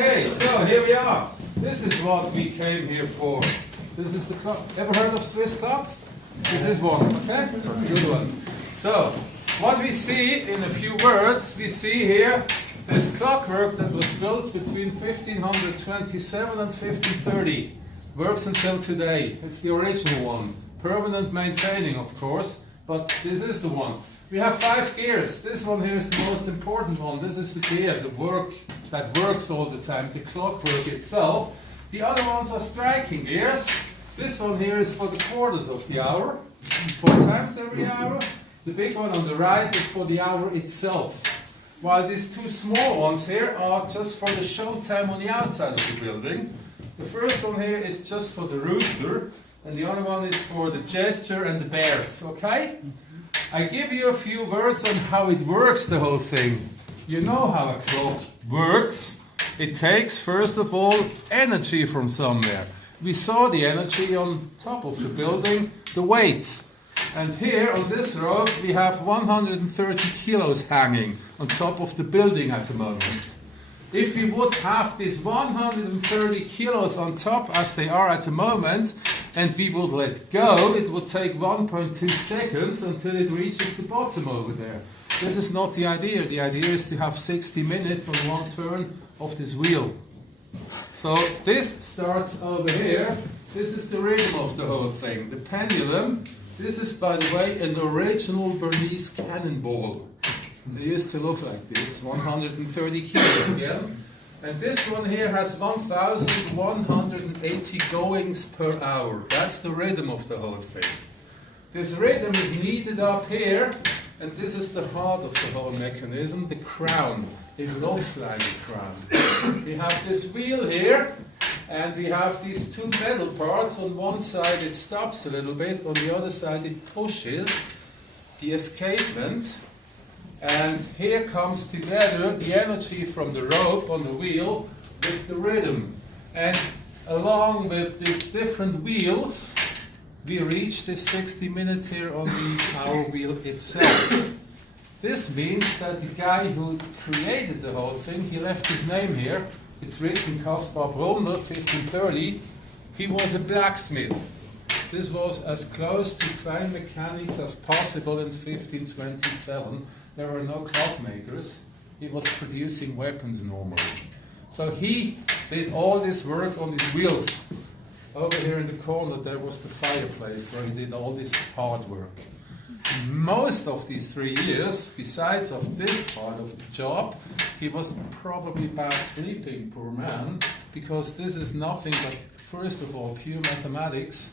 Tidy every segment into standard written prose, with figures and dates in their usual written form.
Okay, so here we are. This is what we came here for. This is the clock. Ever heard of Swiss clocks? This is one, okay? Good one. So, what we see in a few words, we see here this clockwork that was built between 1527 and 1530. Works until today. It's the original one. Permanent maintaining, of course, but this is the one. We have 5 gears. This one here is the most important one. This is the gear, the work that works all the time, the clockwork itself. The other ones are striking gears. This one here is for the quarters of the hour, 4 times every hour. The big one on the right is for the hour itself. While these 2 small ones here are just for the show time on the outside of the building. The first one here is just for the rooster, and the other one is for the gesture and the bears, okay? I give you a few words on how it works, the whole thing. You know how a clock works. It takes, first of all, energy from somewhere. We saw the energy on top of the building, the weights. And here on this road we have 130 kilos hanging on top of the building at the moment. If we would have these 130 kilos on top as they are at the moment, and we would let go, it would take 1.2 seconds until it reaches the bottom over there. This is not the idea. The idea is to have 60 minutes on one turn of this wheel. So this starts over here. This is the rhythm of the whole thing. The pendulum. This is, by the way, an original Bernese cannonball. They used to look like this, 130 kilos again. And this one here has 1,180 goings per hour. That's the rhythm of the whole thing. This rhythm is kneaded up here, and this is the heart of the whole mechanism, the crown. It looks like a crown. We have this wheel here, and we have these 2 metal parts. On one side it stops a little bit, on the other side it pushes the escapement. And here comes together the energy from the rope on the wheel with the rhythm. And along with these different wheels, we reach the 60 minutes here on the hour wheel itself. This means that the guy who created the whole thing, he left his name here. It's written Caspar Brunner, 1530. He was a blacksmith. This was as close to fine mechanics as possible in 1527. There were no clockmakers. He was producing weapons normally. So he did all this work on these wheels. Over here in the corner there was the fireplace where he did all this hard work. Most of these 3 years, besides of this part of the job, he was probably bad sleeping, poor man, because this is nothing but, first of all, pure mathematics,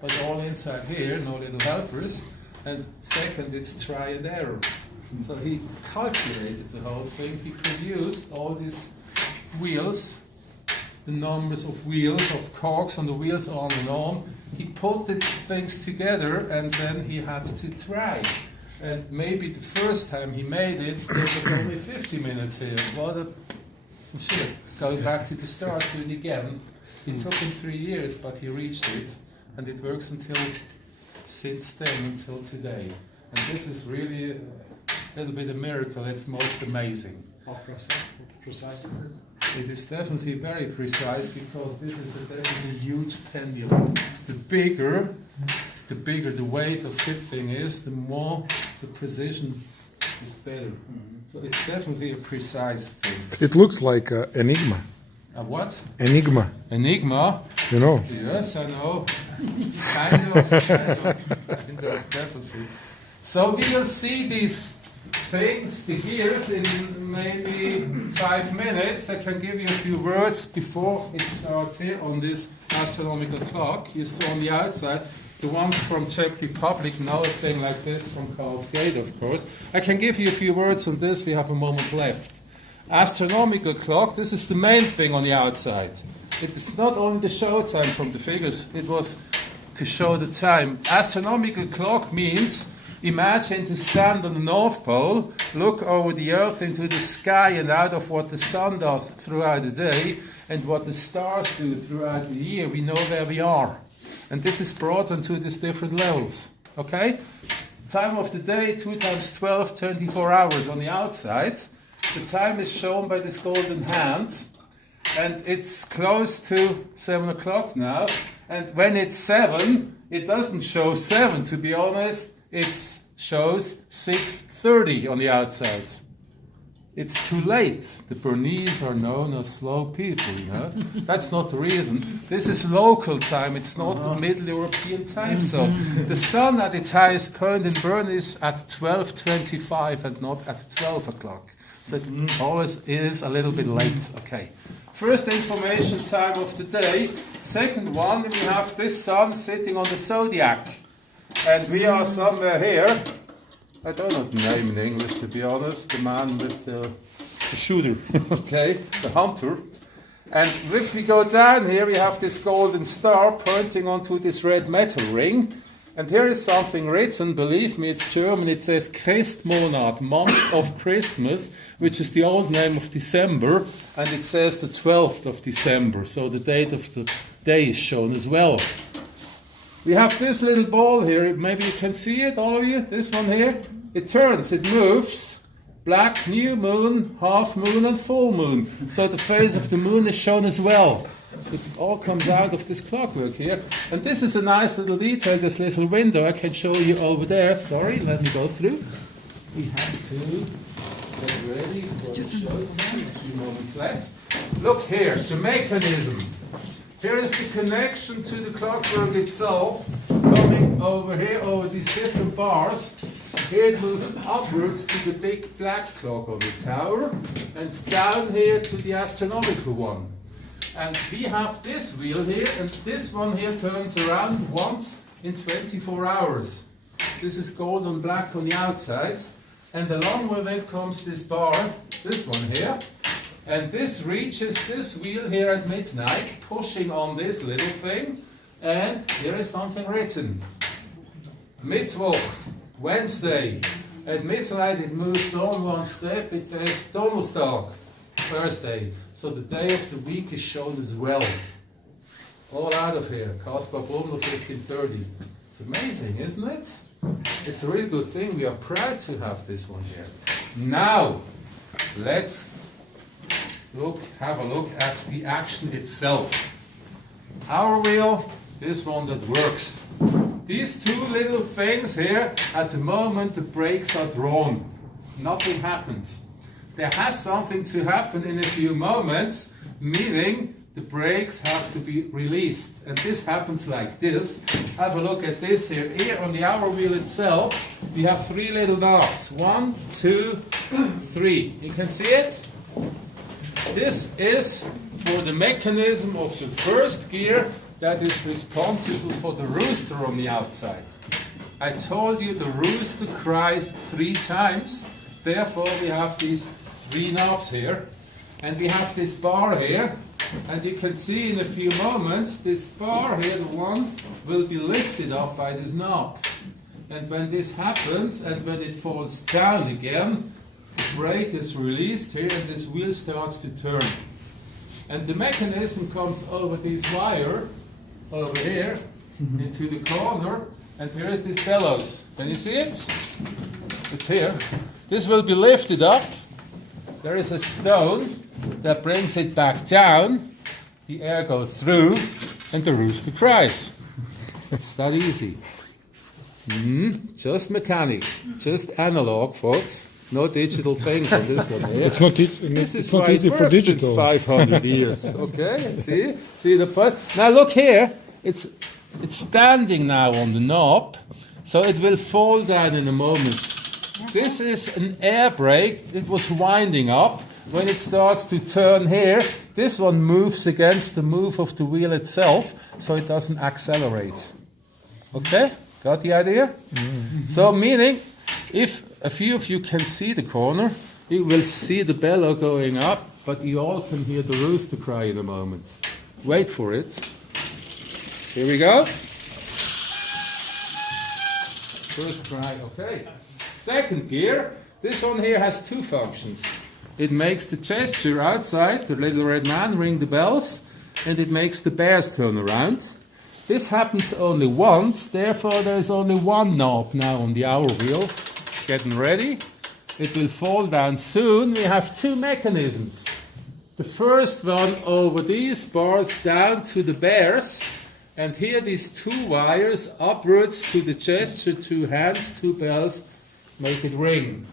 but all inside here, no little helpers, and second, it's try and error. So he calculated the whole thing. He produced all these wheels, the numbers of wheels, of cogs on the wheels, on and on. He put the things together and then he had to try. And maybe the first time he made it, there was only 50 minutes here. What a shit. Going back to the start, do it again. It took him 3 years, but he reached it. And it works since then, until today. And this is really a little bit a miracle. It's most amazing. How precise is this? It is definitely very precise because this is definitely a huge pendulum. The bigger the weight of this thing is, the more the precision is better. So it's definitely a precise thing. It looks like an enigma. A what? Enigma. Enigma? You know? Yes, I know. kind of, definitely. So we will see these things, the gears, in maybe 5 minutes. I can give you a few words before it starts here on this astronomical clock. You saw on the outside, the ones from Czech Republic know a thing like this from Karl's Gate, of course. I can give you a few words on this. We have a moment left. Astronomical clock, this is the main thing on the outside. It is not only the show time from the figures, it was to show the time. Astronomical clock means, imagine to stand on the North Pole, look over the Earth into the sky and out of what the sun does throughout the day and what the stars do throughout the year, we know where we are. And this is brought onto these different levels. Okay? Time of the day, 2 times 12, 24 hours on the outside. The time is shown by this golden hand. and it's close to 7 o'clock now. And when it's 7, it doesn't show 7, to be honest. It shows 6:30 on the outside. It's too late. The Bernese are known as slow people, you know. That's not the reason. This is local time. It's not the Middle European time zone. The sun at its highest point in Bern is at 12:25 and not at 12 o'clock. So it always is a little bit late. Okay. First information time of the day. Second one, we have this sun sitting on the zodiac. And we are somewhere here. I don't know the name in English, to be honest. The man with the shooter, okay, the hunter. And if we go down here, we have this golden star pointing onto this red metal ring. And here is something written, believe me, it's German. It says Christmonat, month of Christmas, which is the old name of December. And it says the 12th of December. So the date of the day is shown as well. We have this little ball here. Maybe you can see it, all of you. This one here. It turns, it moves. Black, new moon, half moon, and full moon. So the phase of the moon is shown as well. It all comes out of this clockwork here. And this is a nice little detail, this little window. I can show you over there. Sorry, let me go through. We have to get ready for the showtime. A few moments left. Look here, the mechanism. Here is the connection to the clockwork itself, coming over here, over these different bars. Here it moves upwards to the big black clock on the tower, and down here to the astronomical one. And we have this wheel here, and this one here turns around once in 24 hours. This is gold and black on the outside, and along with it comes this bar, this one here. And this reaches this wheel here at midnight, pushing on this little thing. And here is something written. Mittwoch, Wednesday. At midnight it moves on one step. It says Donnerstag, Thursday. So the day of the week is shown as well. All out of here. Caspar Blumler, 1530. It's amazing, isn't it? It's a really good thing. We are proud to have this one here. Now, let's have a look at the action itself. Our wheel, this one that works. These two little things here, at the moment the brakes are drawn. Nothing happens. There has something to happen in a few moments, meaning the brakes have to be released. And this happens like this. Have a look at this here. Here on the hour wheel itself, we have 3 little knobs. 1, 2, 3. You can see it? This is for the mechanism of the first gear that is responsible for the rooster on the outside. I told you the rooster cries 3 times, therefore we have these 3 knobs here, and we have this bar here, and you can see in a few moments this bar here, the one, will be lifted up by this knob. And when this happens, and when it falls down again, the brake is released here and this wheel starts to turn. And the mechanism comes over this wire, over here, into the corner, and here is this bellows. Can you see it? It's here. This will be lifted up. There is a stone that brings it back down. The air goes through, and the rooster cries. It's that easy. Just mechanic, just analog, folks. No digital things on this one here. It's not, This not easy for digital. Since 500 years. Okay, see the point. Now look here. It's standing now on the knob, so it will fall down in a moment. This is an air brake. It was winding up. When it starts to turn here, this one moves against the move of the wheel itself, so it doesn't accelerate. Okay, got the idea? So meaning, if a few of you can see the corner, you will see the bellow going up, but you all can hear the rooster cry in a moment. Wait for it. Here we go. First cry, okay. Second gear, this one here has 2 functions. It makes the gesture outside, the little red man ring the bells, and it makes the bears turn around. This happens only once, therefore there is only 1 knob now on the hour wheel. Getting ready. It will fall down soon. We have 2 mechanisms. the first one over these bars down to the bears, and here these 2 wires upwards to the gesture, 2 hands, 2 bells, make it ring.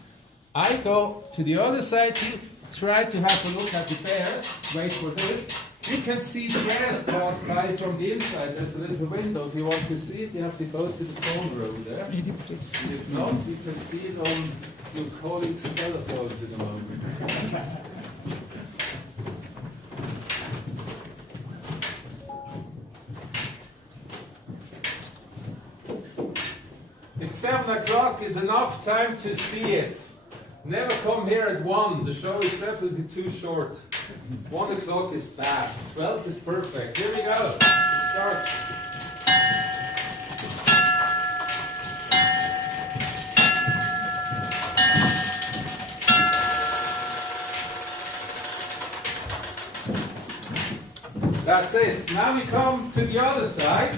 I go to the other side, you try to have a look at the bears, wait for this. You can see the bears pass by from the inside, there's a little window. If you want to see it, you have to go to the phone room there. If not, you can see it on your colleagues' telephones in a moment. It's 7 o'clock is enough time to see it. Never come here at 1. The show is definitely too short. 1 o'clock is bad. 12 is perfect. Here we go. Let's start. That's it. Now we come to the other side.